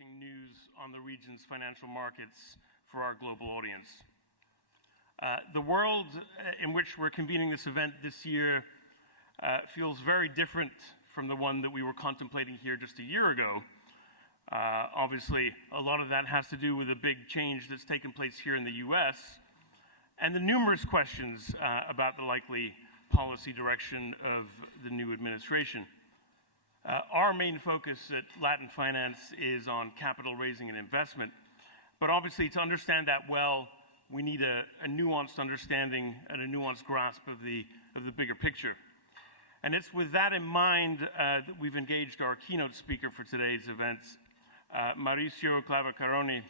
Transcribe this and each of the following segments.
eye-catching news on the region's financial markets for our global audience. The world in which we're convening this event this year feels very different from the one that we were contemplating here just a year ago. Obviously, a lot of that has to do with the big change that's taken place here in the US and the numerous questions about the likely policy direction of the new administration. Our main focus at LatinFinance is on capital raising and investment, but obviously to understand that well, we need a nuanced understanding and a nuanced grasp of the bigger picture. And it's with that in mind that we've engaged our keynote speaker for today's events, Mauricio Claver-Carone,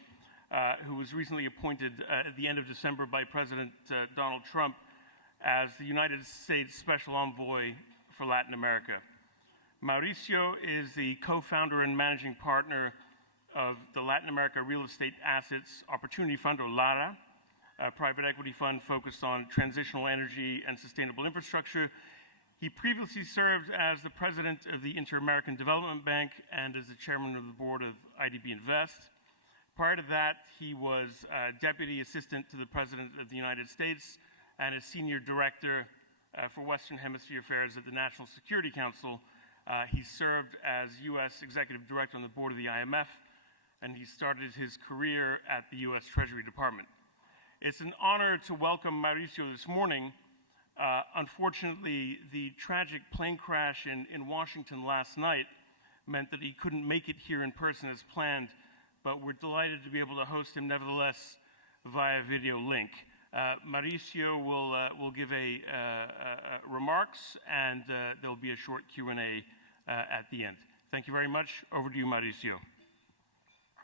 who was recently appointed at the end of December by President Donald Trump as the United States Special Envoy for Latin America. Mauricio is the co-founder and managing partner of the Latin America Real Estate Assets Opportunity Fund, or LARA, a private equity fund focused on transitional energy and sustainable infrastructure. He previously served as the president of the Inter-American Development Bank and as the chairman of the board of IDB Invest. Prior to that, he was deputy assistant to the president of the United States and a senior director for Western Hemisphere Affairs at the National Security Council. He served as U.S. executive director on the board of the IMF, and he started his career at the U.S. Treasury Department. It's an honor to welcome Mauricio this morning. Unfortunately, the tragic plane crash in Washington last night meant that he couldn't make it here in person as planned, but we're delighted to be able to host him nevertheless via video link. Mauricio will give remarks, and there'll be a short Q&A at the end. Thank you very much. Over to you, Mauricio.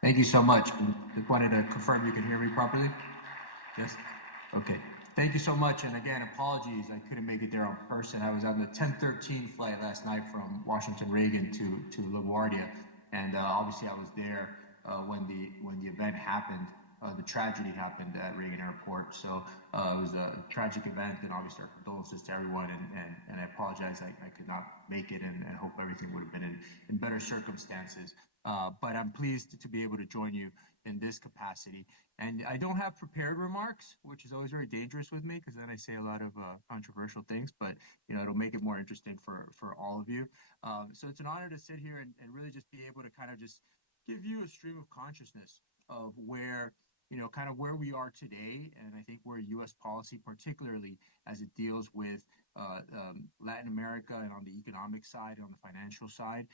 Thank you so much. Just wanted to confirm you can hear me properly? Yes? Okay. Thank you so much. And again, apologies, I couldn't make it there in person. I was on the 10:13 flight last night from Washington Reagan to LaGuardia, and obviously I was there when the event happened. The tragedy happened at Reagan Airport. So it was a tragic event, and obviously our condolences to everyone, and I apologize I could not make it, and hope everything would have been in better circumstances. But I'm pleased to be able to join you in this capacity. And I don't have prepared remarks, which is always very dangerous with me, because then I say a lot of controversial things, but it'll make it more interesting for all of you. So it's an honor to sit here and really just be able to kind of just give you a stream of consciousness of where kind of where we are today, and I think where U.S. policy, particularly as it deals with Latin America and on the economic side, on the financial side,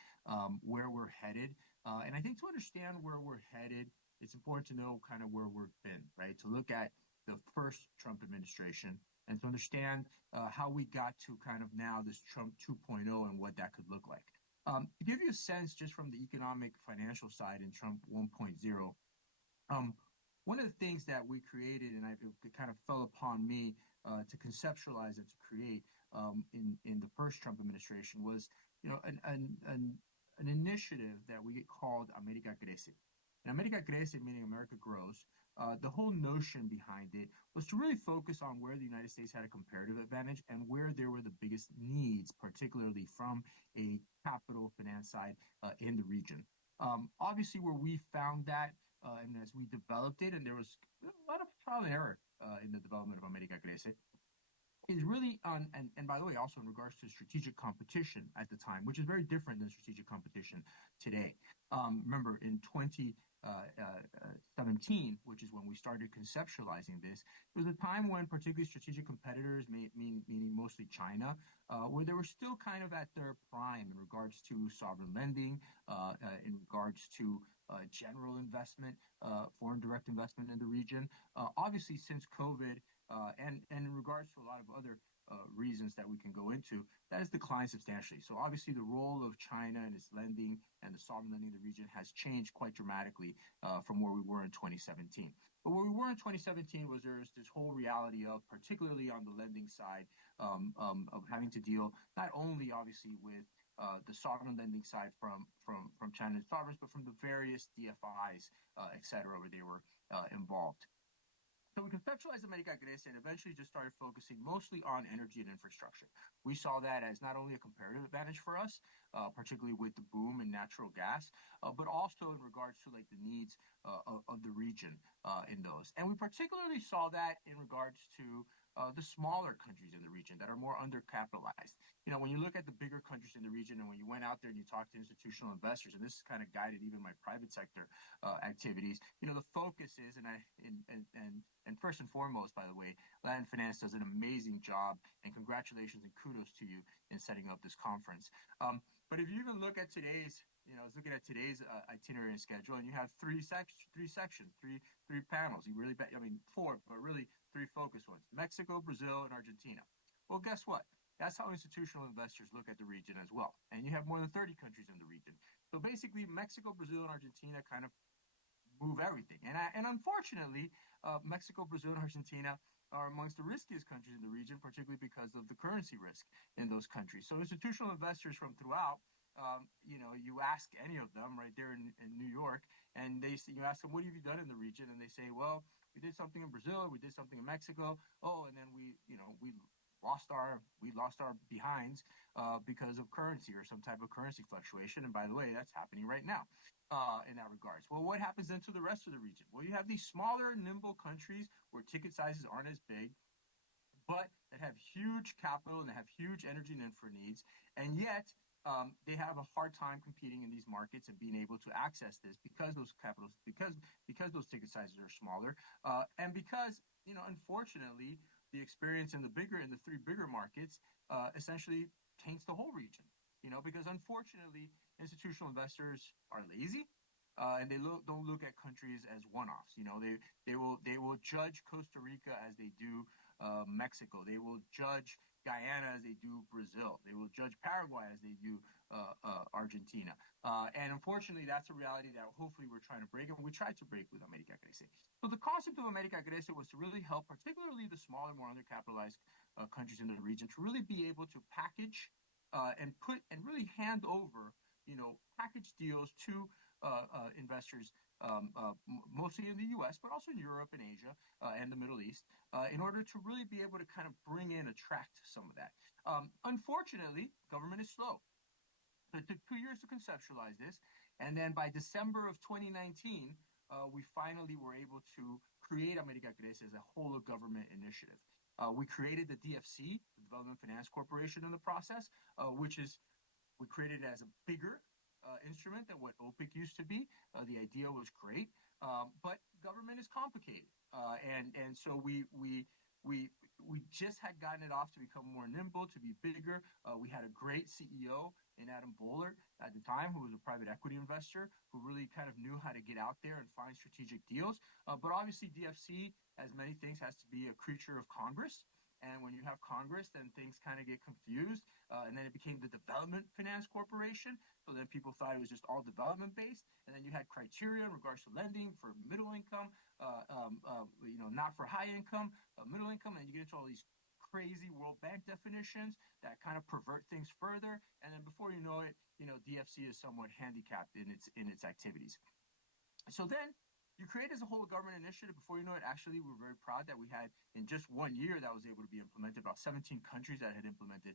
where we're headed. And I think to understand where we're headed, it's important to know kind of where we've been, right? To look at the first Trump administration and to understand how we got to kind of now this Trump 2.0 and what that could look like. To give you a sense just from the economic financial side in Trump 1.0, one of the things that we created, and it kind of fell upon me to conceptualize and to create in the first Trump administration was, an initiative that we called America Crece. And America Crece, meaning America Grows. The whole notion behind it was to really focus on where the United States had a comparative advantage and where there were the biggest needs, particularly from a capital finance side in the region. Obviously, where we found that, and as we developed it, and there was a lot of trial and error in the development of America Crece, is really on, and by the way, also in regards to strategic competition at the time, which is very different than strategic competition today. Remember, in 2017, which is when we started conceptualizing this, it was a time when particularly strategic competitors, meaning mostly China, where they were still kind of at their prime in regards to sovereign lending, in regards to general investment, foreign direct investment in the region. Obviously, since COVID, and in regards to a lot of other reasons that we can go into, that has declined substantially. So obviously the role of China and its lending and the sovereign lending in the region has changed quite dramatically from where we were in 2017. But where we were in 2017 was there's this whole reality of, particularly on the lending side, of having to deal not only obviously with the sovereign lending side from China's sovereigns, but from the various DFIs, et cetera, where they were involved. So we conceptualized America Crece and eventually just started focusing mostly on energy and infrastructure. We saw that as not only a comparative advantage for us, particularly with the boom in natural gas, but also in regards to like the needs of the region in those. And we particularly saw that in regards to the smaller countries in the region that are more undercapitalized. When you look at the bigger countries in the region, and when you went out there and you talked to institutional investors, and this has kind of guided even my private sector activities, the focus is, and first and foremost, by the way, LatinFinance does an amazing job, and congratulations and kudos to you in setting up this conference. But if you even look at today's, I was looking at today's itinerary and schedule, and you have three sections, three panels. Four, but really three focus ones: Mexico, Brazil, and Argentina. Well, guess what? That's how institutional investors look at the region as well. And you have more than 30 countries in the region. So basically, Mexico, Brazil, and Argentina kind of move everything. And unfortunately, Mexico, Brazil, and Argentina are amongst the riskiest countries in the region, particularly because of the currency risk in those countries. So institutional investors from throughout, you ask any of them right there in New York, and you ask them, what have you done in the region? And they say, well, we did something in Brazil, we did something in Mexico. Oh, and then we lost our behinds because of currency or some type of currency fluctuation. And by the way, that's happening right now in that regards. Well, what happens then to the rest of the region? Well, you have these smaller, nimble countries where ticket sizes aren't as big, but that have huge capital and they have huge energy and infra needs, and yet they have a hard time competing in these markets and being able to access this because those capitals, because those ticket sizes are smaller, and because unfortunately, the experience in the three bigger markets essentially taints the whole region. Because unfortunately, institutional investors are lazy. And they don't look at countries as one-offs. They will judge Costa Rica as they do Mexico. They will judge Guyana as they do Brazil. They will judge Paraguay as they do Argentina. And unfortunately, that's a reality that hopefully we're trying to break, and we tried to break with América Crece. So the concept of América Crece was to really help, particularly the smaller, more undercapitalized countries in the region, to really be able to package and really hand over, package deals to investors, mostly in the U.S., but also in Europe and Asia and the Middle East, in order to really be able to kind of attract some of that. Unfortunately, government is slow. So it took 2 years to conceptualize this, and then by December of 2019, we finally were able to create América Crece as a whole of government initiative. We created the DFC, the Development Finance Corporation, in the process, which is we created it as a bigger instrument than what OPIC used to be. The idea was great, but government is complicated, and so we just had gotten it off to become more nimble, to be bigger. We had a great CEO in Adam Bollert at the time, who was a private equity investor, who really kind of knew how to get out there and find strategic deals. But obviously, DFC, as many things, has to be a creature of Congress. And when you have Congress, then things kind of get confused. And then it became the Development Finance Corporation. So then people thought it was just all development based. And then you had criteria in regards to lending for middle income, not for high income, middle income. And you get into all these crazy World Bank definitions that kind of pervert things further. And then before you know it, DFC is somewhat handicapped in its activities. So then you create as a whole government initiative. Before you know it, actually, we're very proud that we had, in just 1 year, that was able to be implemented, about 17 countries that had implemented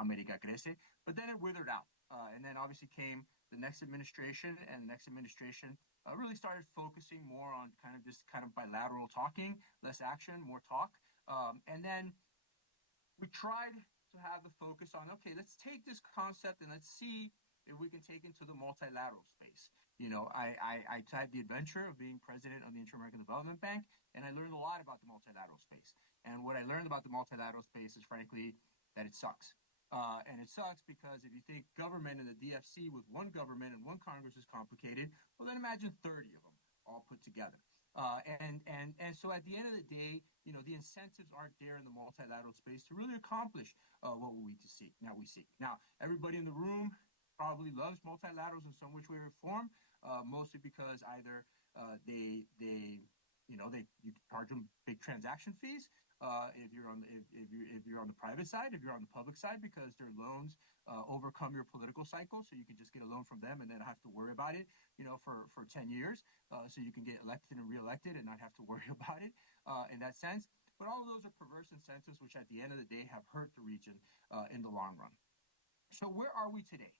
América Crece. But then it withered out. And then obviously came the next administration, and the next administration really started focusing more on kind of this kind of bilateral talking, less action, more talk. And then we tried to have the focus on, okay, let's take this concept and let's see if we can take it into the multilateral space. I had the adventure of being president of the Inter-American Development Bank, and I learned a lot about the multilateral space. And what I learned about the multilateral space is, frankly, that it sucks. And it sucks because if you think government in the DFC with one government and one Congress is complicated, well, then imagine 30 of them all put together. And so at the end of the day, the incentives aren't there in the multilateral space to really accomplish what we seek. Now, everybody in the room probably loves multilaterals in some which way or form, mostly because either you charge them big transaction fees if you're on the private side, if you're on the public side, because their loans overcome your political cycle, so you can just get a loan from them and then not have to worry about it, for 10 years, so you can get elected and reelected and not have to worry about it in that sense. But all of those are perverse incentives, which at the end of the day have hurt the region in the long run. So where are we today?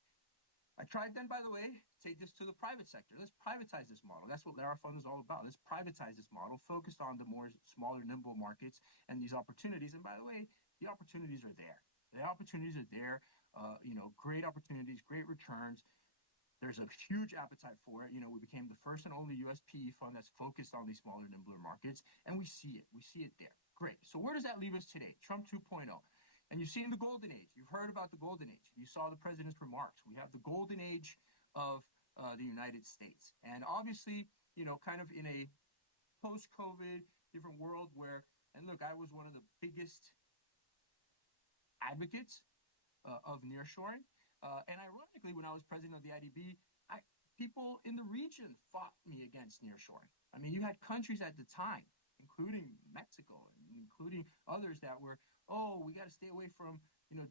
I tried then, by the way, take this to the private sector. Let's privatize this model. That's what LatinFinance is all about. Let's privatize this model, focused on the more smaller, nimble markets and these opportunities. And by the way, the opportunities are there. The opportunities are there. Great opportunities, great returns. There's a huge appetite for it. We became the first and only US PE fund that's focused on these smaller, nimbler markets, and we see it. We see it there. Great. So where does that leave us today? Trump 2.0. And you've seen the golden age. You've heard about the golden age. You saw the president's remarks. We have the golden age of the United States. And obviously, kind of in a post-COVID different world where, and look, I was one of the biggest advocates of nearshoring. And ironically, when I was president of the IDB, people in the region fought me against nearshoring. I mean, you had countries at the time, including Mexico and including others, that were, we got to stay away from,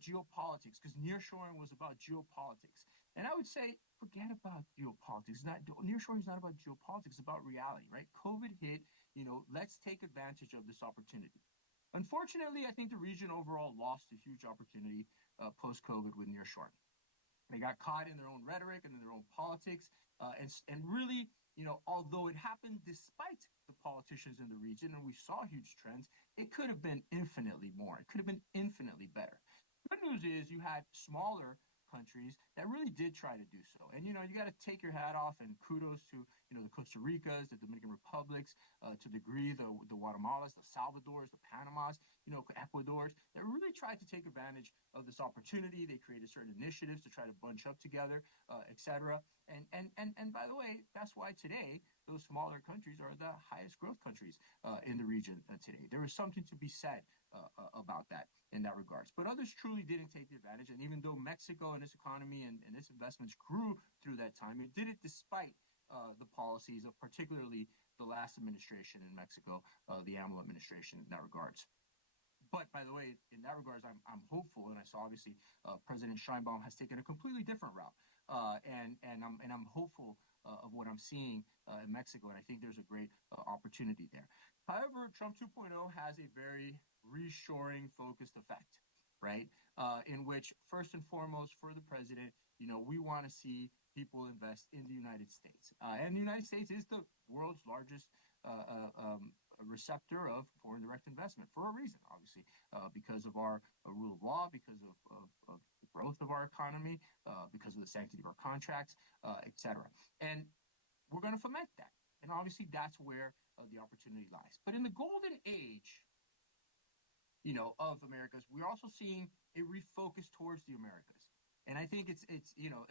geopolitics, because nearshoring was about geopolitics. And I would say, forget about geopolitics. Nearshoring is not about geopolitics. It's about reality, right? COVID hit. Let's take advantage of this opportunity. Unfortunately, I think the region overall lost a huge opportunity post-COVID with nearshoring. They got caught in their own rhetoric and in their own politics, and really, although it happened despite the politicians in the region, and we saw huge trends, it could have been infinitely more. It could have been infinitely better. Good news is you had smaller countries that really did try to do so. And, you got to take your hat off and kudos to, the Costa Ricas, the Dominican Republics, to a degree, the Guatemalas, the Salvadors, the Panamas, Ecuadors, that really tried to take advantage of this opportunity. They created certain initiatives to try to bunch up together, et cetera. And by the way, that's why today those smaller countries are the highest growth countries in the region today. There is something to be said about that in that regards. But others truly didn't take the advantage. And even though Mexico and its economy and its investments grew through that time, it did it despite the policies of particularly the last administration in Mexico, the AMLO administration in that regards. But by the way, in that regards, I'm hopeful, and I saw obviously President Sheinbaum has taken a completely different route, and I'm hopeful of what I'm seeing in Mexico, and I think there's a great opportunity there. However, Trump 2.0 has a very reshoring focused effect, right? In which, first and foremost, for the president, we want to see people invest in the United States, and the United States is the world's largest receptor of foreign direct investment for a reason, obviously, because of our rule of law, because of the growth of our economy, because of the sanctity of our contracts, et cetera. And we're going to foment that. And obviously, that's where the opportunity lies. But in the golden age, of Americas, we're also seeing a refocus towards the Americas. And I think it's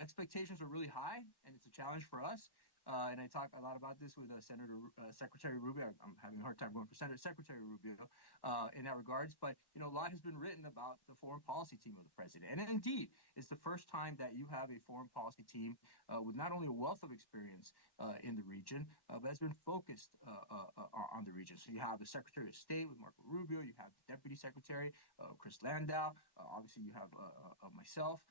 expectations are really high, and it's a challenge for us. And I talk a lot about this with Secretary Rubio. I'm having a hard time going for Secretary Rubio in that regards. But, a lot has been written about the foreign policy team of the president. And indeed, it's the first time that you have a foreign policy team with not only a wealth of experience in the region, but has been focused on the region. So you have the Secretary of State with Marco Rubio. You have the Deputy Secretary, Chris Landau. Obviously, you have myself,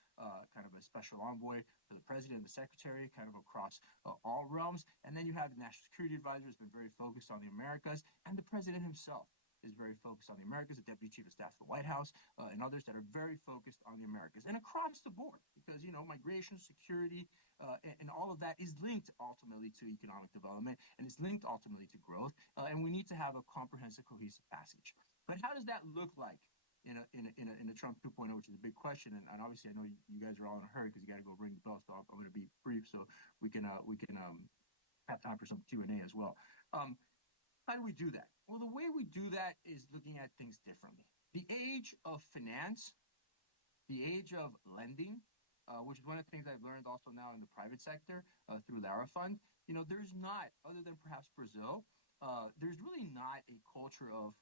kind of a special envoy for the president and the secretary, kind of across all realms. And then you have the National Security Advisor, who's been very focused on the Americas, and the president himself is very focused on the Americas, the Deputy Chief of Staff of the White House, and others that are very focused on the Americas. And across the board, because, migration, security, and all of that is linked ultimately to economic development, and it's linked ultimately to growth, and we need to have a comprehensive, cohesive passage. But how does that look like in a Trump 2.0, which is a big question, and obviously I know you guys are all in a hurry because you got to go ring the bell, so I'm going to be brief so we can have time for some Q&A as well. How do we do that? Well, the way we do that is looking at things differently. The age of finance, the age of lending, which is one of the things I've learned also now in the private sector through LatinFinance. There's not, other than perhaps Brazil, there's really not a culture of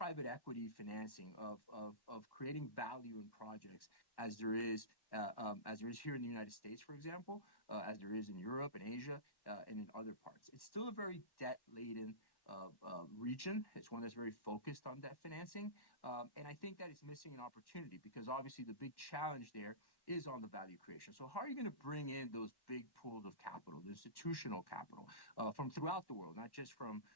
private equity financing, of creating value in projects as there is here in the United States, for example, as there is in Europe and Asia and in other parts. It's still a very debt-laden region. It's one that's very focused on debt financing. And I think that it's missing an opportunity because obviously the big challenge there is on the value creation. So how are you going to bring in those big pools of capital, the institutional capital from throughout the world, not just from,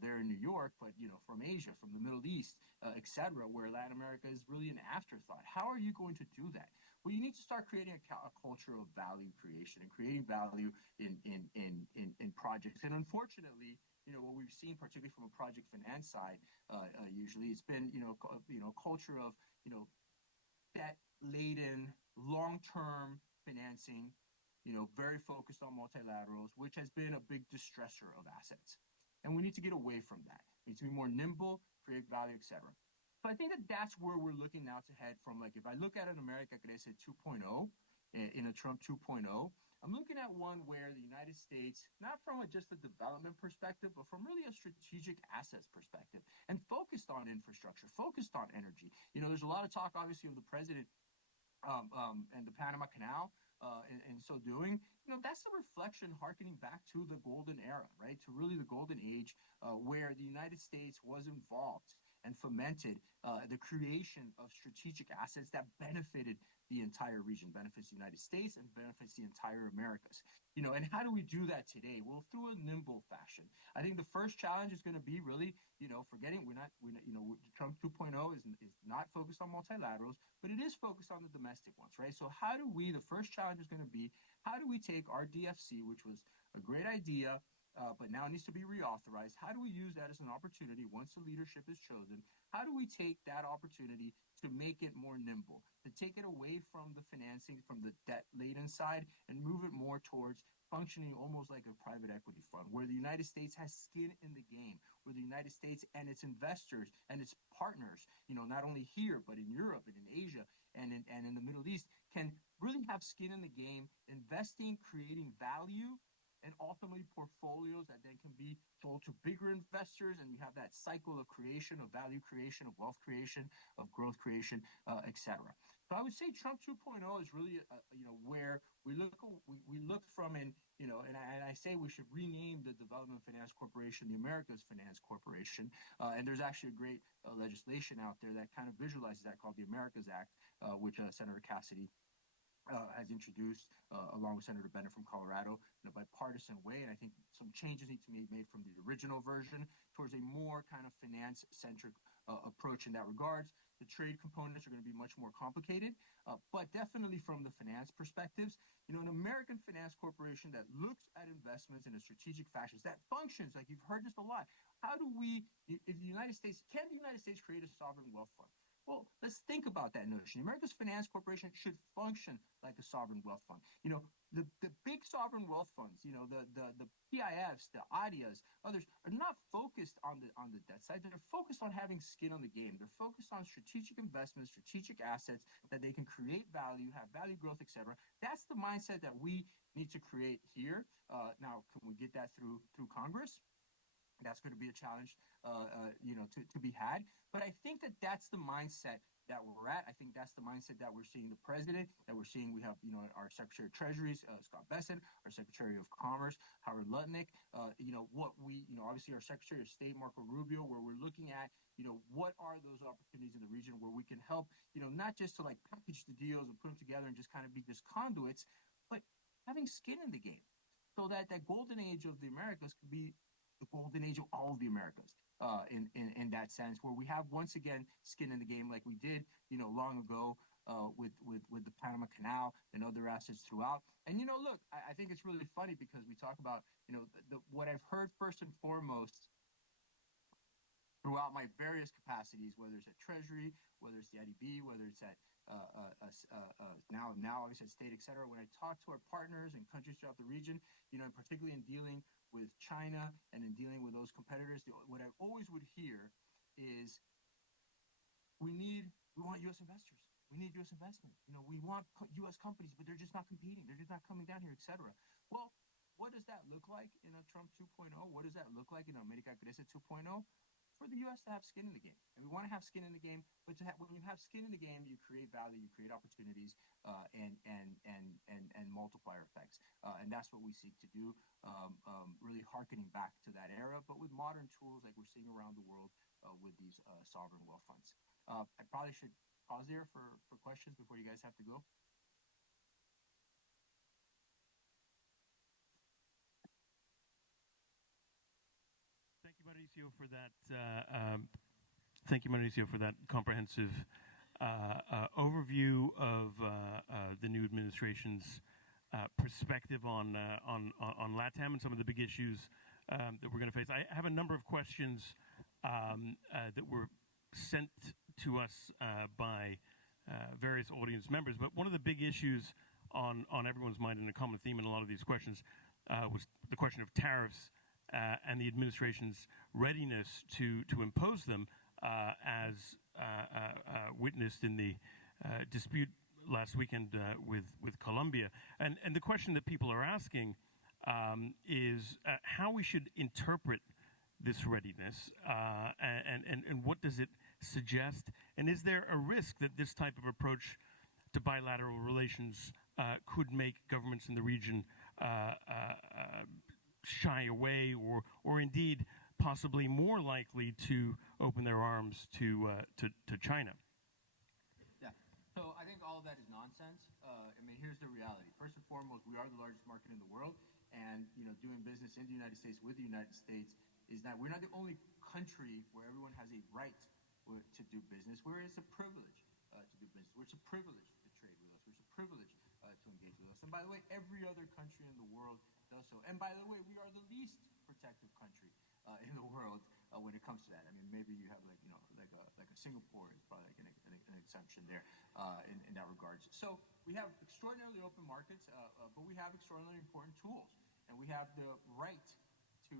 there in New York, but, from Asia, from the Middle East, et cetera, where Latin America is really an afterthought? How are you going to do that? Well, you need to start creating a culture of value creation and creating value in projects. And unfortunately, what we've seen, particularly from a project finance side, usually it's been culture of debt-laden, long-term financing, very focused on multilaterals, which has been a big distressor of assets. And we need to get away from that. We need to be more nimble, create value, et cetera. So I think that's where we're looking now to head from. Like, if I look at an America Crece 2.0 in a Trump 2.0, I'm looking at one where the United States, not from just a development perspective, but from really a strategic assets perspective, and focused on infrastructure, focused on energy. There's a lot of talk, obviously, of the president and the Panama Canal, and so doing. That's a reflection harkening back to the golden era, right? To really the golden age, where the United States was involved and fomented the creation of strategic assets that benefited the entire region, benefits the United States and benefits the entire Americas. And how do we do that today? Well, through a nimble fashion. I think the first challenge is going to be really, forgetting Trump 2.0 is not focused on multilaterals, but it is focused on the domestic ones, right? So the first challenge is going to be, how do we take our DFC, which was a great idea, but now it needs to be reauthorized. How do we use that as an opportunity once the leadership is chosen? How do we take that opportunity to make it more nimble, to take it away from the financing, from the debt-laden side, and move it more towards functioning almost like a private equity fund, where the United States has skin in the game, where the United States and its investors and its partners, not only here, but in Europe and in Asia and in the Middle East, can really have skin in the game, investing, creating value, and ultimately portfolios that then can be sold to bigger investors, and you have that cycle of creation, of value creation, of wealth creation, of growth creation, etc. So I would say Trump 2.0 is really, where we look from, and I say we should rename the Development Finance Corporation the Americas Finance Corporation, and there's actually a great legislation out there that kind of visualizes that, called the Americas Act, which Senator Cassidy has introduced, along with Senator Bennett from Colorado, in a bipartisan way. And I think some changes need to be made from the original version towards a more kind of finance-centric approach in that regards. The trade components are going to be much more complicated, but definitely from the finance perspectives, an American finance corporation that looks at investments in a strategic fashion, that functions, like you've heard this a lot. How do we, if the United States, can the United States create a sovereign wealth fund? Well, let's think about that notion. America's Finance Corporation should function like a sovereign wealth fund. The big sovereign wealth funds, the PIFs, the ADIAs, others, are not focused on the debt side. They're focused on having skin on the game. They're focused on strategic investments, strategic assets that they can create value, have value growth, et cetera. That's the mindset that we need to create here. Now, can we get that through Congress? That's going to be a challenge, to be had. But I think that's the mindset that we're at. I think that's the mindset that we're seeing the president, that we're seeing. We have, our Secretary of Treasury, Scott Bessent, our Secretary of Commerce, Howard Lutnick. Obviously our Secretary of State, Marco Rubio, where we're looking at, what are those opportunities in the region where we can help, not just to like package the deals and put them together and just kind of be just conduits, but having skin in the game, so that golden age of the Americas could be the golden age of all of the Americas, in that sense, where we have once again skin in the game, like we did, long ago, with the Panama Canal and other assets throughout. And look, I think it's really funny because we talk about, what I've heard first and foremost throughout my various capacities, whether it's at Treasury, whether it's the IDB, whether it's at now obviously at state, et cetera. When I talk to our partners and countries throughout the region, and particularly in dealing with China and in dealing with those competitors, what I always would hear is we want U.S. investors. We need U.S. investment. We want U.S. companies, but they're just not competing. They're just not coming down here, et cetera. Well, what does that look like in a Trump 2.0? What does that look like in America Crece 2.0? For the U.S. to have skin in the game. And we want to have skin in the game, but when you have skin in the game, you create value, you create opportunities, and multiplier effects. And that's what we seek to do, really hearkening back to that era, but with modern tools like we're seeing around the world with these sovereign wealth funds. I probably should pause there for questions before you guys have to go. Thank you, Mauricio, for that. Thank you, Mauricio, for that comprehensive overview of the new administration's perspective on LatAm and some of the big issues that we're going to face. I have a number of questions that were sent to us by various audience members, but one of the big issues on everyone's mind, and a common theme in a lot of these questions, was the question of tariffs and the administration's readiness to impose them, as witnessed in the dispute last weekend with Colombia. And the question that people are asking is how we should interpret this readiness, and what does it suggest? And is there a risk that this type of approach to bilateral relations could make governments in the region shy away, or indeed possibly more likely to open their arms to China? Yeah. So I think all of that is nonsense. I mean, here's the reality. First and foremost, we are the largest market in the world, and doing business in the United States with the United States is that we're not the only country where everyone has a right to do business, where it's a privilege to do business, where it's a privilege to trade with us, where it's a privilege to engage with us. And by the way, every other country in the world does so. And by the way, we are the least protective country in the world when it comes to that. I mean, maybe you have like a Singapore is probably like an exemption there in that regards. So we have extraordinarily open markets, but we have extraordinarily important tools, and we have the right to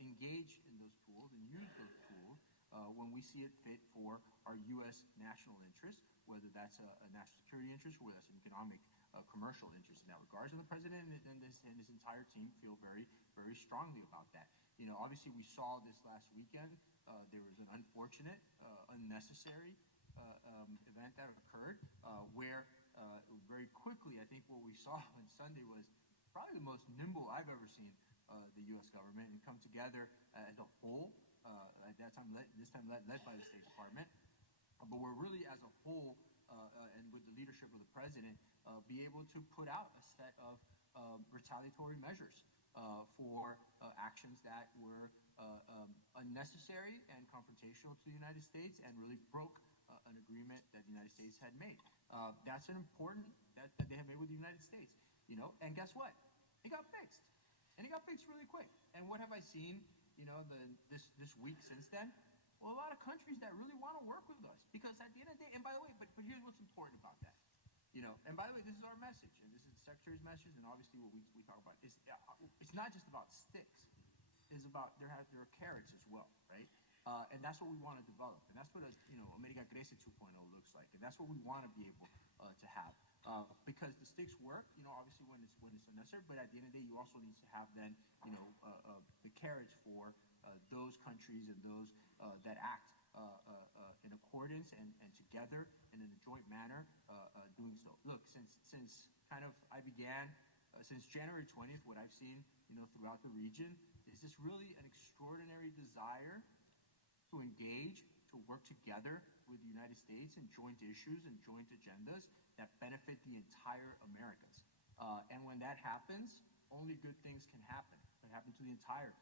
engage in those tools and use those tools when we see it fit for our U.S. national interest, whether that's a national security interest or whether that's an economic commercial interest in that regards. And the president and his entire team feel very, very strongly about that. Obviously we saw this last weekend. There was an unfortunate, unnecessary event that occurred where very quickly, I think what we saw on Sunday was probably the most nimble I've ever seen the U.S. government and come together as a whole. At that time, this time led by the State Department, but we're really as a whole, and with the leadership of the president, be able to put out a set of retaliatory measures for actions that were unnecessary and confrontational to the United States and really broke an agreement that the United States had made. That's an important that they have made with the United States. And guess what? It got fixed, and it got fixed really quick. And what have I seen? This week since then. Well, a lot of countries that really want to work with us, because at the end of the day, and by the way, but here's what's important about that. And by the way, this is our message, and this is the Secretary's message, and obviously what we talk about is it's not just about sticks. It's about there are carrots as well, right? And that's what we want to develop, and that's what America Crece 2.0 looks like, and that's what we want to be able to have. Because the sticks work, obviously when it's unnecessary, but at the end of the day, you also need to have then, the carrots for those countries and those that act in accordance and together and in a joint manner doing so. Look, since kind of I began, since January 20th, what I've seen, throughout the region is this really an extraordinary desire to engage, to work together with the United States in joint issues and joint agendas that benefit the entire Americas. And when that happens, only good things can happen. It can happen to the entire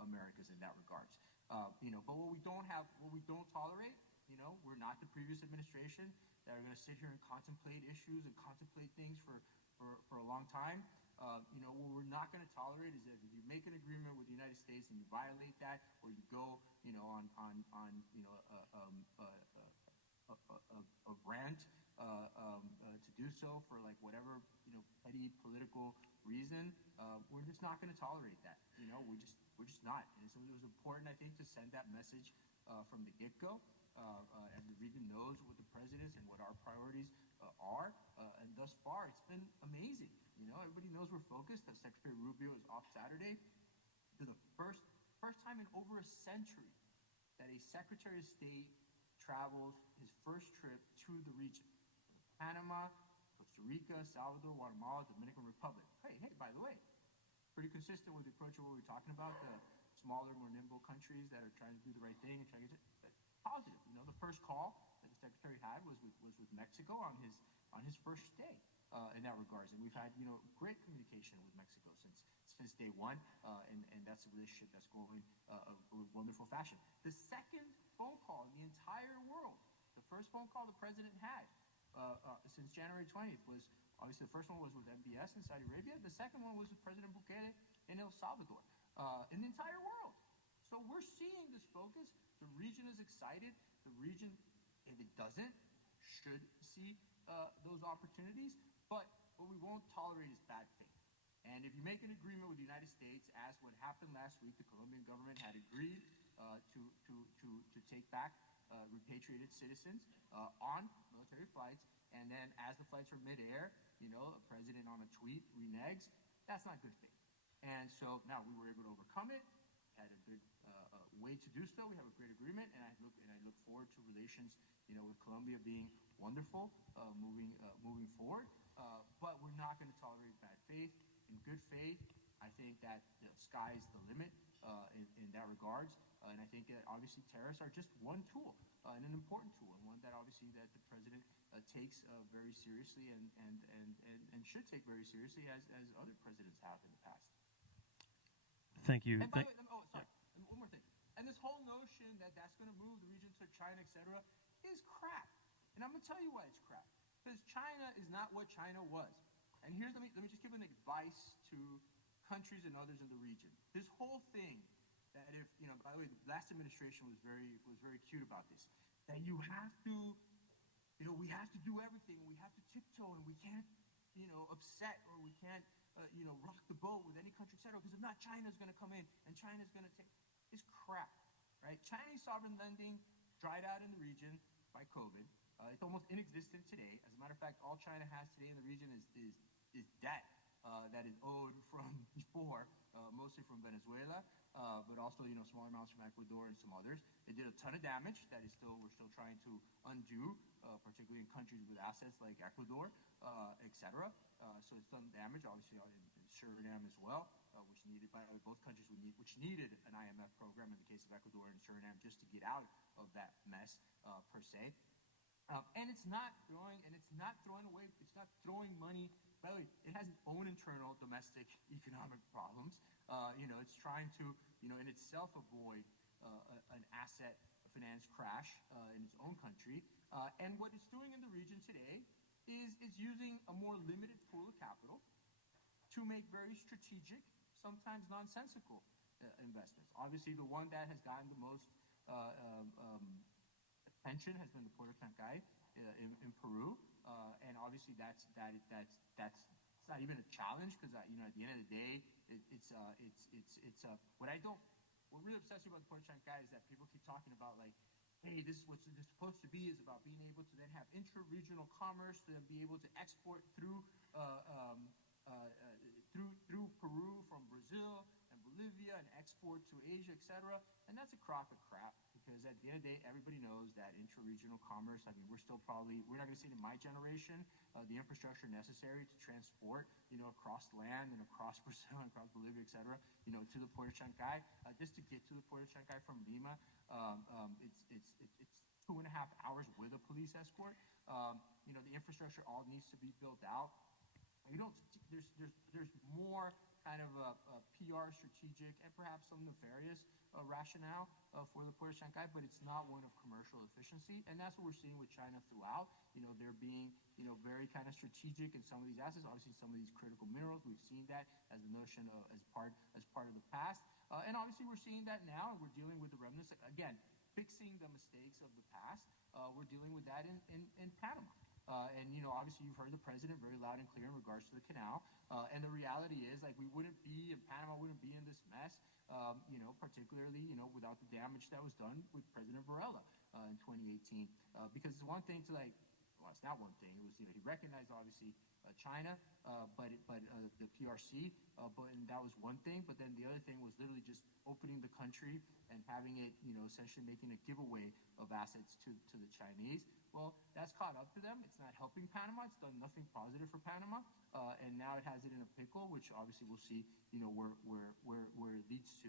Americas in that regards. But what we don't tolerate, we're not the previous administration that are going to sit here and contemplate issues and contemplate things for a long time. What we're not going to tolerate is that if you make an agreement with the United States and you violate that, or you go, on a rant to do so for like whatever petty political reason, we're just not going to tolerate that. We're just not. And so it was important, I think, to send that message from the get-go, and the region knows what the president's and what our priorities are. And thus far, it's been amazing. Everybody knows we're focused. That Secretary Rubio is off Saturday. For the first time in over a century that a Secretary of State travels his first trip to the region. Panama, Costa Rica, Salvador, Guatemala, Dominican Republic. Hey, by the way, pretty consistent with the approach of what we were talking about, the smaller, more nimble countries that are trying to do the right thing and trying to get positive. The first call that the Secretary had was with Mexico on his first day in that regards. And we've had, great communication with Mexico since day one, and that's a relationship that's going a wonderful fashion. The second phone call in the entire world, The first phone call the president had since January 20th was, obviously the first one was with MBS in Saudi Arabia. The second one was with President Bukele in El Salvador, in the entire world. So we're seeing this focus. The region is excited. The region, if it doesn't, should see those opportunities. But what we won't tolerate is bad faith. And if you make an agreement with the United States, as what happened last week, the Colombian government had agreed to take back repatriated citizens on military flights, and then as the flights are midair, a president on a tweet reneges, that's not good faith. And so now we were able to overcome it, had a good way to do so. We have a great agreement, and I look forward to relations, with Colombia being wonderful moving forward. But we're not going to tolerate bad faith. In good faith, I think that the sky is the limit in that regards. And I think that obviously tariffs are just one tool, and an important tool, and one that obviously that the president takes very seriously and should take very seriously, as other presidents have in the past. Thank you. And by the way, and one more thing. And this whole notion that that's going to move the region to China, etc., is crap. And I'm going to tell you why it's crap. Because China is not what China was. And here's let me just give an advice to countries and others in the region. This whole thing that if by the way, the last administration was very cute about this. That you have to, we have to do everything. We have to tiptoe, and we can't, upset, or we can't, rock the boat with any country, etc. Because if not, China's going to come in, and China's going to take. It's crap, right? Chinese sovereign lending dried out in the region by COVID. It's almost inexistent today. As a matter of fact, all China has today in the region is debt that is owed from before, mostly from Venezuela, but also small amounts from Ecuador and some others. It did a ton of damage that we're still trying to undo, particularly in countries with assets like Ecuador, etc. So it's done damage, obviously, in Suriname as well, which needed, by both countries which needed an IMF program in the case of Ecuador and Suriname just to get out of that mess per se. And it's not throwing away, it's not throwing money. By the way, it has its own internal domestic economic problems. It's trying to, in itself avoid an asset finance crash in its own country. And what it's doing in the region today is using a more limited pool of capital to make very strategic, sometimes nonsensical investments. Obviously, the one that has gotten the most attention has been the Port of Chancay in Peru, and obviously that's not even a challenge, because at the end of the day, what really upsets me about the Port of Chancay is that people keep talking about, like, hey, this is what it's supposed to be, is about being able to then have intra-regional commerce, to then be able to export through Peru from Brazil and Bolivia, and export to Asia, etc. And that's a crock of crap, because at the end of the day, everybody knows that intra-regional commerce, we're not going to see it in my generation, the infrastructure necessary to transport, across land and across Brazil and across Bolivia, etc., to the Port of Chancay. Just to get to the Port of Chancay from Lima, it's 2.5 hours with a police escort. The infrastructure all needs to be built out. There's more kind of a PR strategic and perhaps some nefarious rationale for the Port of Chancay, but it's not one of commercial efficiency, and that's what we're seeing with China throughout. They're being very kind of strategic in some of these assets. Obviously, some of these critical minerals, we've seen that as the notion of as part of the past, and obviously we're seeing that now. We're dealing with the remnants again, fixing the mistakes of the past. We're dealing with that in Panama. And obviously you've heard the president very loud and clear in regards to the canal. And the reality is, like, Panama wouldn't be in this mess, particularly, without the damage that was done with President Varela in 2018. Because it's one thing to, like, well, it's not one thing. It was, he recognized obviously China, but the PRC, and that was one thing. But then the other thing was literally just opening the country and having it, essentially making a giveaway of assets to the Chinese. Well, that's caught up to them. It's not helping Panama. It's done nothing positive for Panama, and now it has it in a pickle, which obviously we'll see, where it leads to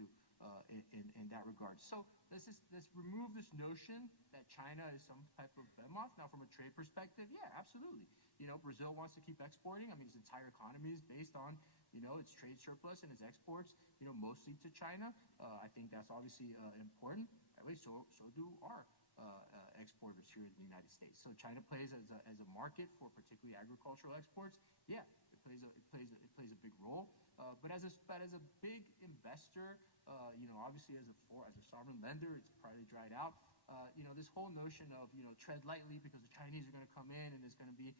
in that regard. So let's remove this notion that China is some type of behemoth. Now, from a trade perspective, yeah, absolutely. Brazil wants to keep exporting. I mean, its entire economy is based on, its trade surplus and its exports, mostly to China. I think that's obviously important. At least so do our exporters here in the United States. So China plays as a market for particularly agricultural exports. Yeah, it plays a big role. But as a big investor, obviously as a sovereign lender, it's probably dried out. This whole notion of tread lightly because the Chinese are going to come in and it's going to be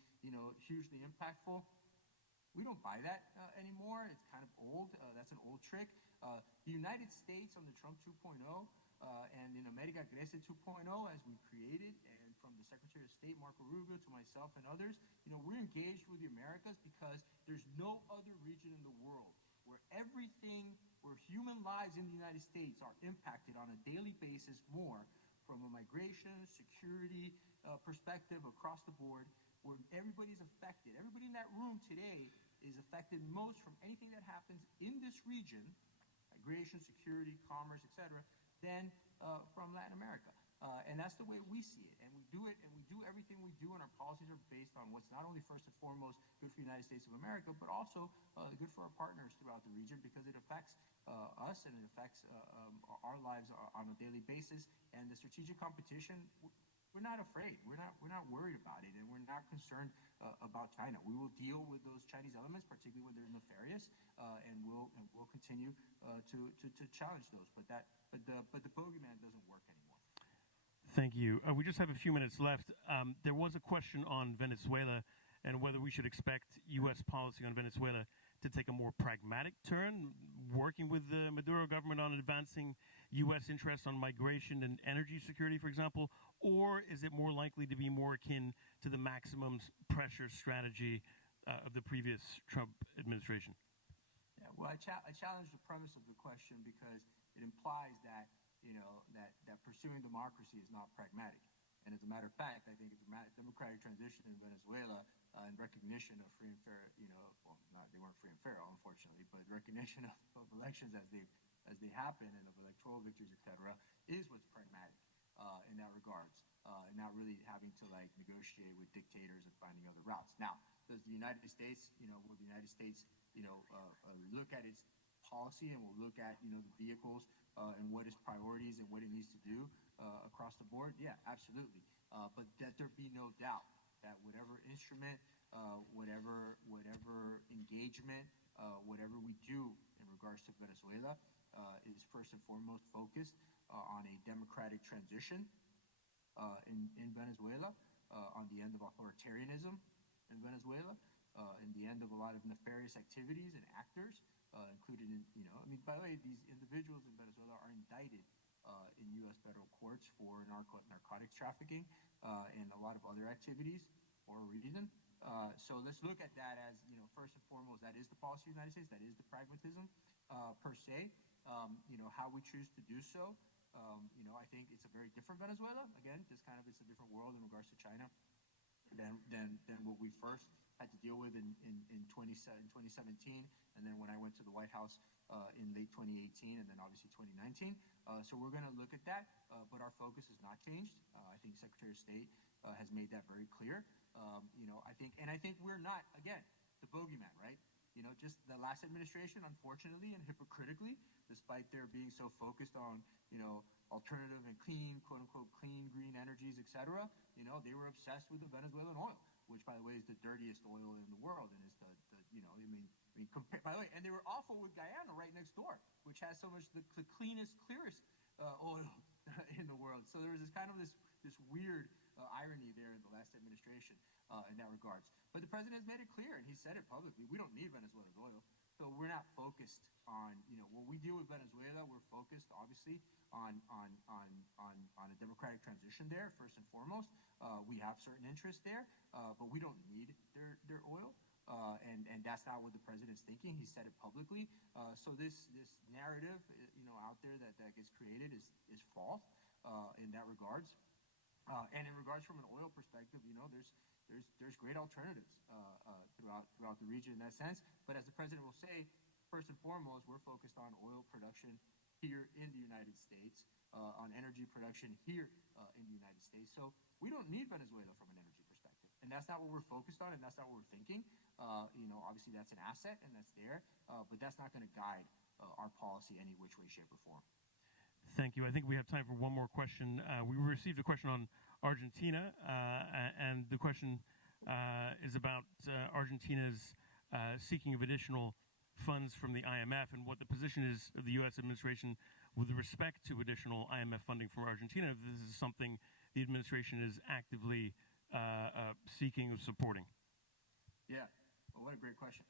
hugely impactful. We don't buy that anymore. It's kind of old. That's an old trick. The United States on the Trump 2.0 and in America Crece 2.0, as we created, and from the Secretary of State, Marco Rubio, to myself and others, we're engaged with the Americas because there's no other region in the world where human lives in the United States are impacted on a daily basis more from a migration, security perspective across the board, where everybody's affected. Everybody in that room today is affected most from anything that happens in this region, migration, security, commerce, etc., than from Latin America. And that's the way we see it. And we do everything we do, and our policies are based on what's not only first and foremost good for the United States of America, but also good for our partners throughout the region, because it affects us and it affects our lives on a daily basis. And the strategic competition, we're not afraid. We're not worried about it, and we're not concerned about China. We will deal with those Chinese elements, particularly when they're nefarious, and we'll continue to challenge those. But the bogeyman doesn't work anymore. Thank you. We just have a few minutes left. There was a question on Venezuela and whether we should expect U.S. policy on Venezuela to take a more pragmatic turn, working with the Maduro government on advancing U.S. interests on migration and energy security, for example, or is it more likely to be more akin to the maximum pressure strategy of the previous Trump administration? Yeah, well, I challenge the premise of the question because it implies that that pursuing democracy is not pragmatic. And as a matter of fact, I think a democratic transition in Venezuela in recognition of free and fair, they weren't free and fair, unfortunately, but recognition of elections as they happen and of electoral victories, etc., is what's pragmatic in that regards, and not really having to negotiate with dictators and finding other routes. Now, does the United States, will the United States, look at its policy and will look at the vehicles and what its priorities and what it needs to do across the board? Yeah, absolutely. But let there be no doubt that whatever instrument, whatever engagement, whatever we do in regards to Venezuela is first and foremost focused on a democratic transition in Venezuela, on the end of authoritarianism in Venezuela, in the end of a lot of nefarious activities and actors, included in, by the way, these individuals in Venezuela are indicted in U.S. federal courts for narcotics trafficking and a lot of other activities for a reason. So let's look at that as, first and foremost, that is the policy of the United States, that is the pragmatism per se. How we choose to do so, I think it's a very different Venezuela. Again, it's a different world in regards to China than what we first had to deal with in 2017, and then when I went to the White House in late 2018, and then obviously 2019. So we're going to look at that, but our focus has not changed. I think Secretary of State has made that very clear. I think we're not, again, the bogeyman, right? Just the last administration, unfortunately and hypocritically, despite their being so focused on, alternative and clean, quote unquote, clean green energies, etc., they were obsessed with the Venezuelan oil, which, by the way, is the dirtiest oil in the world, and is by the way, and they were awful with Guyana right next door, which has so much the cleanest, clearest oil in the world. So there was this weird irony there in the last administration in that regards. But the president has made it clear, and he said it publicly, we don't need Venezuela's oil. So we're not focused on, what we deal with Venezuela, we're focused, obviously, on a democratic transition there, first and foremost. We have certain interests there, but we don't need their oil. And that's not what the president's thinking. He said it publicly. So this narrative, out there that gets created is false in that regards. And in regards from an oil perspective, there's great alternatives throughout the region in that sense. But as the president will say, first and foremost, we're focused on oil production here in the United States, on energy production here in the United States. So we don't need Venezuela from an energy perspective. And that's not what we're focused on, and that's not what we're thinking. Obviously that's an asset, and that's there, but that's not going to guide our policy any which way, shape, or form. Thank you. I think we have time for one more question. We received a question on Argentina, and the question is about Argentina's seeking of additional funds from the IMF and what the position is of the U.S. administration with respect to additional IMF funding from Argentina. If this is something the administration is actively seeking or supporting. Yeah, well, what a great question.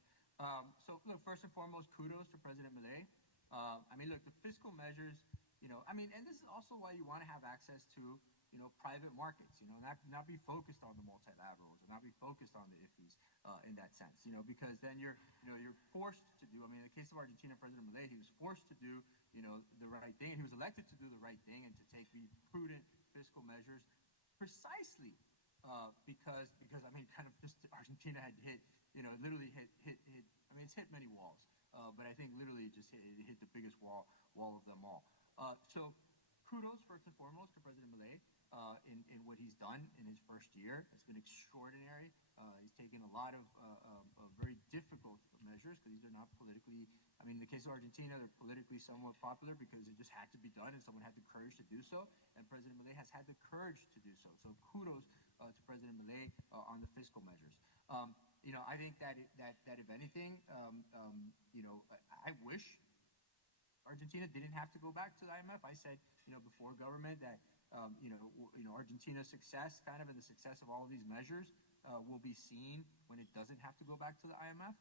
So, look, first and foremost, kudos to President Milei. I mean, look, the fiscal measures, and this is also why you want to have access to, private markets, not be focused on the multilaterals and not be focused on the IFIs in that sense, because then you're forced to do, in the case of Argentina, President Milei, he was forced to do, the right thing. He was elected to do the right thing and to take the prudent fiscal measures precisely because kind of just Argentina had hit, literally hit. It's hit many walls, but I think literally it hit the biggest wall of them all. So kudos first and foremost to President Milei in what he's done in his first year. It's been extraordinary. He's taken a lot of very difficult measures because these are not politically. In the case of Argentina, they're politically somewhat popular because it just had to be done and someone had the courage to do so. And President Milei has had the courage to do so. So kudos to President Milei on the fiscal measures. I think that if anything, I wish Argentina didn't have to go back to the IMF. I said, before government that, Argentina's success, kind of, and the success of all of these measures will be seen when it doesn't have to go back to the IMF.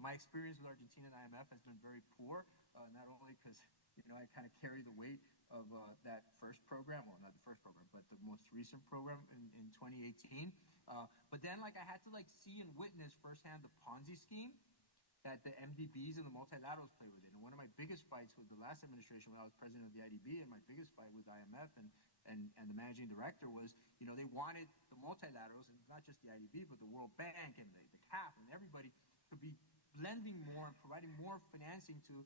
My experience with Argentina and the IMF has been very poor, not only because, I kind of carry the weight of that first program, well, not the first program, but the most recent program in 2018. But then, I had to, see and witness firsthand the Ponzi scheme that the MDBs and the multilaterals play with it. And one of my biggest fights with the last administration when I was president of the IDB, and my biggest fight with IMF and the managing director was, they wanted the multilaterals, and not just the IDB, but the World Bank and the CAF and everybody to be lending more and providing more financing to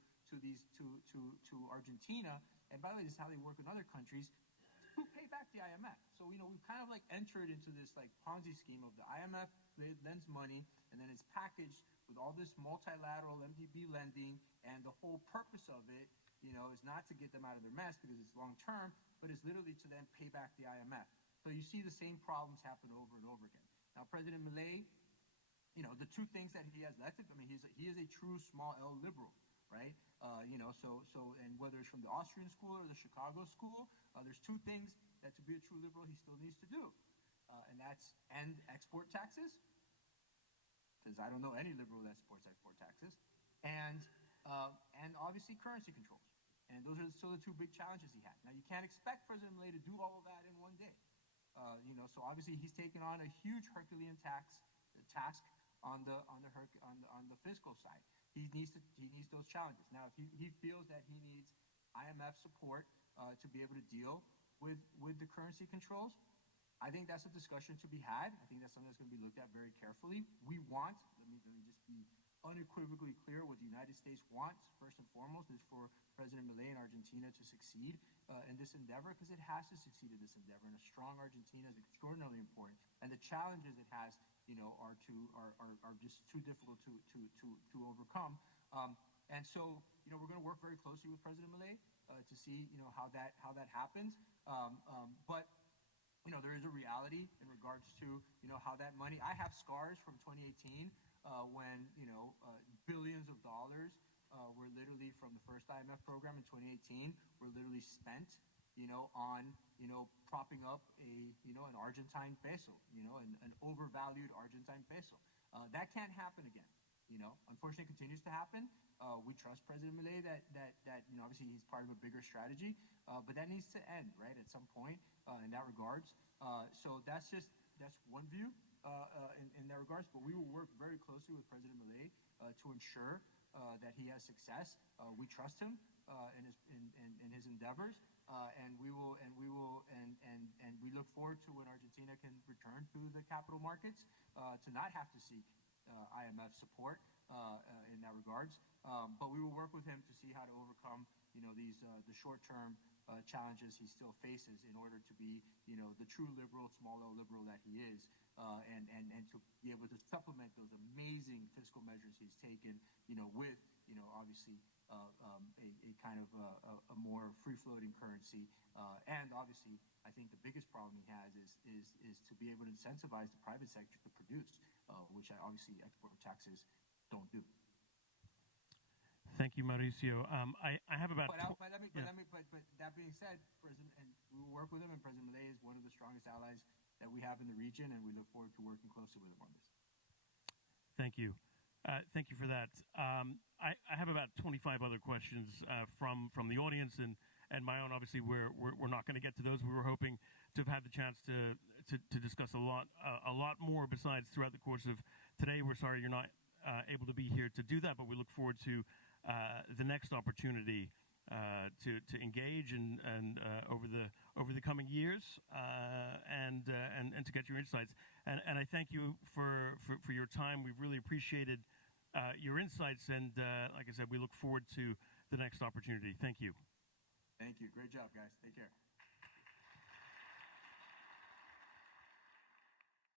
Argentina. And by the way, this is how they work in other countries, to pay back the IMF. So, we've kind of entered into this Ponzi scheme of the IMF lends money, and then it's packaged with all this multilateral MDB lending, and the whole purpose of it, is not to get them out of their mess because it's long term, but it's literally to then pay back the IMF. So you see the same problems happen over and over again. Now, President Milei, the two things that he has left, he is a true small L liberal, right? And whether it's from the Austrian school or the Chicago school, there's two things that to be a true liberal he still needs to do, and that's end export taxes, because I don't know any liberal that supports export taxes, and obviously currency controls. And those are still the two big challenges he had. Now, you can't expect President Milei to do all of that in one day. So obviously he's taken on a huge Herculean task on the fiscal side. He needs those challenges. Now, if he feels that he needs IMF support to be able to deal with the currency controls, I think that's a discussion to be had. I think that's something that's going to be looked at very carefully. Let me just be unequivocally clear what the United States wants, first and foremost, is for President Milei and Argentina to succeed in this endeavor, because it has to succeed in this endeavor. And a strong Argentina is extraordinarily important. And the challenges it has, are just too difficult to overcome. And so, we're going to work very closely with President Milei to see, how that happens. But there is a reality in regards to, how that money. I have scars from 2018 when, billions of dollars were literally from the first IMF program in 2018 were literally spent, on, propping up an Argentine peso, an overvalued Argentine peso. That can't happen again. Unfortunately, it continues to happen. We trust President Milei that obviously he's part of a bigger strategy, but that needs to end, right, at some point in that regards. So that's one view in that regards. But we will work very closely with President Milei to ensure that he has success. We trust him in his endeavors, and we look forward to when Argentina can return to the capital markets to not have to seek IMF support in that regards. But we will work with him to see how to overcome, these the short-term challenges he still faces in order to be, the true liberal, small L liberal that he is, and to be able to supplement those amazing fiscal measures he's taken, with, obviously a kind of a more more free-floating currency. And obviously, I think the biggest problem he has is to be able to incentivize the private sector to produce, which obviously export taxes don't do. Thank you, Mauricio. I have about. But that being said, President, and we will work with him, and President Milei is one of the strongest allies that we have in the region, and we look forward to working closely with him on this. Thank you. Thank you for that. I have about 25 other questions from the audience and my own. Obviously, we're not going to get to those. We were hoping to have had the chance to discuss a lot more besides throughout the course of today. We're sorry you're not able to be here to do that, but we look forward to the next opportunity to engage and over the coming years and to get your insights. And I thank you for your time. We've really appreciated your insights, and like I said, we look forward to the next opportunity. Thank you. Thank you. Great job, guys. Take care.